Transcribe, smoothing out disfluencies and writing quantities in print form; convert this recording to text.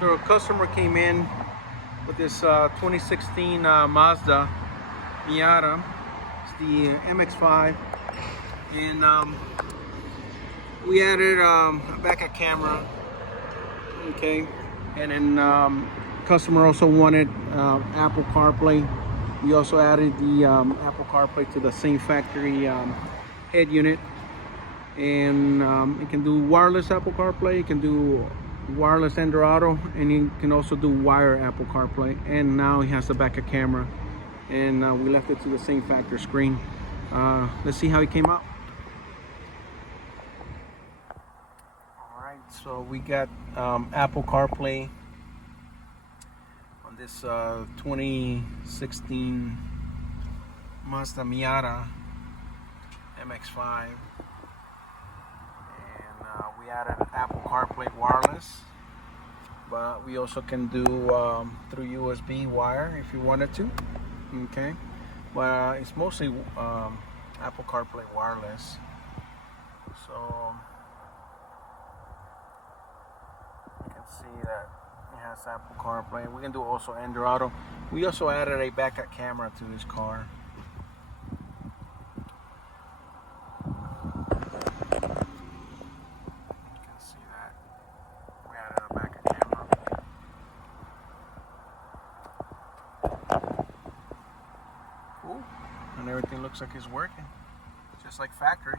So a customer came in with this 2016 Mazda Miata. It's the MX5, and we added a backup camera. Okay, and then customer also wanted Apple CarPlay. We also added the Apple CarPlay to the same factory head unit, and it can do wireless Apple CarPlay. It can do wireless Android Auto, and you can also do wire Apple CarPlay. And now he has the backup camera, and we left it to the same factory screen. Let's see how he came out. Alright, so we got Apple CarPlay on this 2016 Mazda Miata MX5. We added Apple CarPlay wireless, but we also can do through USB wire if you wanted to. Okay, but it's mostly Apple CarPlay wireless. So you can see that it has Apple CarPlay. We can do also Android Auto. We also added a backup camera to this car. Cool, and everything looks like it's working, just like factory.